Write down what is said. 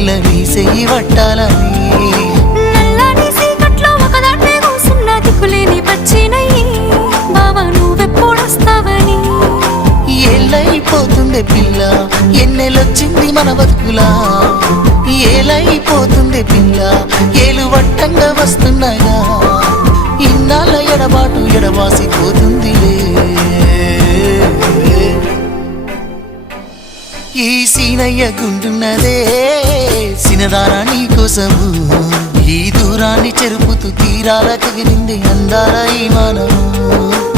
పిల్ల నీ చెయ్యి పట్టాలని నల్లని సీకట్లో ఒకదాన్నే కూసున్న దిక్కులేని పచ్చినయ్యి బావా నువ్వెప్పుడొస్తావని ఏళ్ళైపోతుంది పిల్ల ఎన్నెలొచ్చింది మన బతుకులా ఏలైపోతుంది పిల్ల ఏలు వట్టంగా వస్తున్నాయా ఇన్నాళ్ళ ఎడబాటు ఎడవాసిపోతుందిలే ఈ సీనయ్య గుంటున్నదే సినదారా నీ కోసము ఈ దూరాన్ని చెరుపుతూ తీరాల కగిలింది అందాల ఈ మానవు